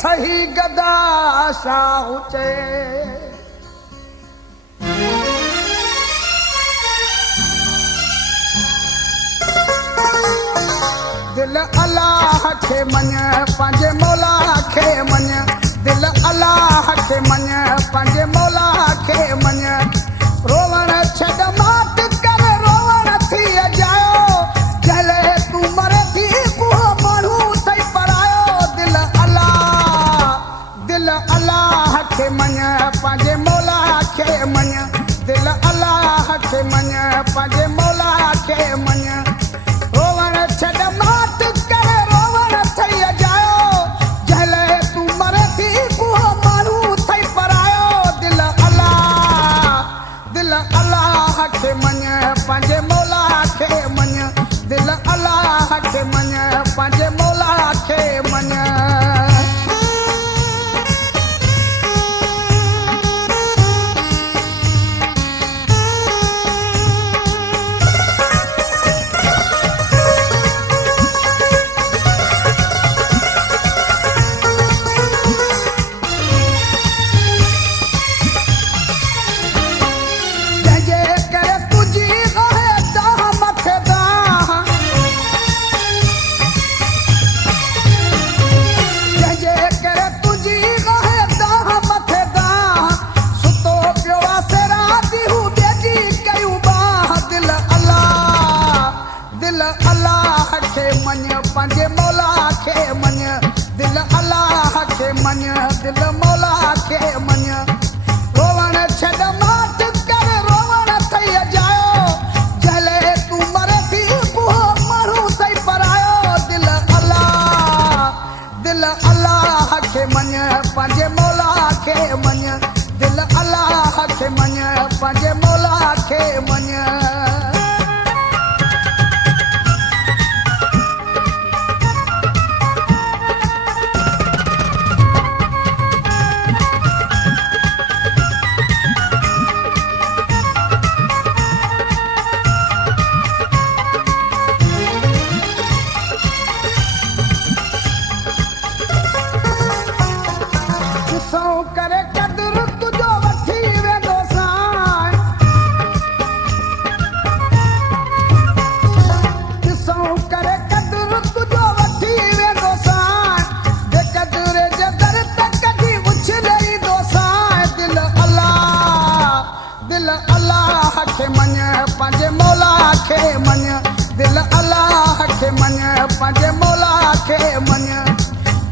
सही गदा शाह चे दिल अल्लाह के मन पंजे मौला के मन दिल अल्लाह के मन पंजे मौला के मन रोवण छड मात कर रोवण थी जायो चले तू मरे थी को मानू सही परायो दिल अल्लाह के मन पंजे मौला के मन दिल अल्लाह के मन पंजे मौला के मन रोवण छड मात कर रोवण थी जायो चले तू मरे थी को मानू सही परायो दिल अल्लाह के मन पंजे मौला के मन दिल अल्लाह के मन पंजे मौला के मन पंजे मौला के मन दिल अल्लाह के मन दिल मौला के मन रोवण छड मात कर रोवण थई जायो जले तू मरे थी को मरू सही परायो दिल अल्लाह के मन पंजे मौला के मन दिल अल्लाह के मन पंजे मौला के मन करे कदर तुझो वठी वेंदो साईं ॾिसो करे कदर तुझो वठी वेंदो साईं जे कदर जे दर ते कढी उछले ईंदो साईं दिल अल्लाह के मन पंजे मौला के मन दिल अल्लाह के मन पंजे मौला के मन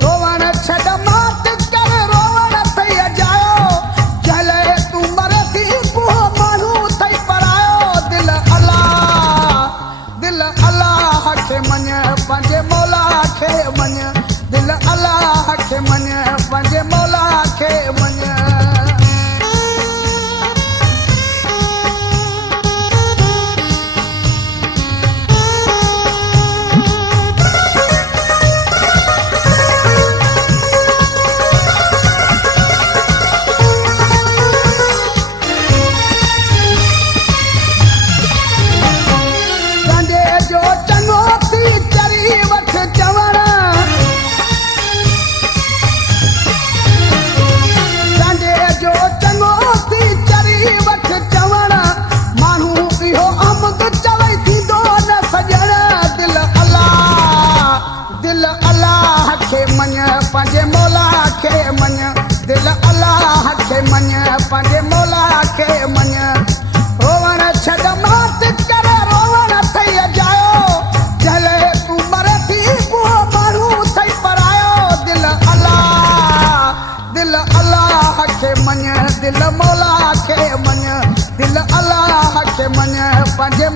रोवण छड मात कर रोवण थई जायो चले तू मरे थी को मानू सही परायो दिल अल्लाह के मन पंजे मौला के मन दिल अल्लाह के मन पंजे मौला के मन पंजे मौला के मन दिल अल्लाह के मन पंजे मौला के मन रोवण छड मात कर रोवण थई जायो चले तू मरे थी को मानू सही परायो दिल अल्लाह के मन दिल मौला के मन दिल अल्लाह के मन पंजे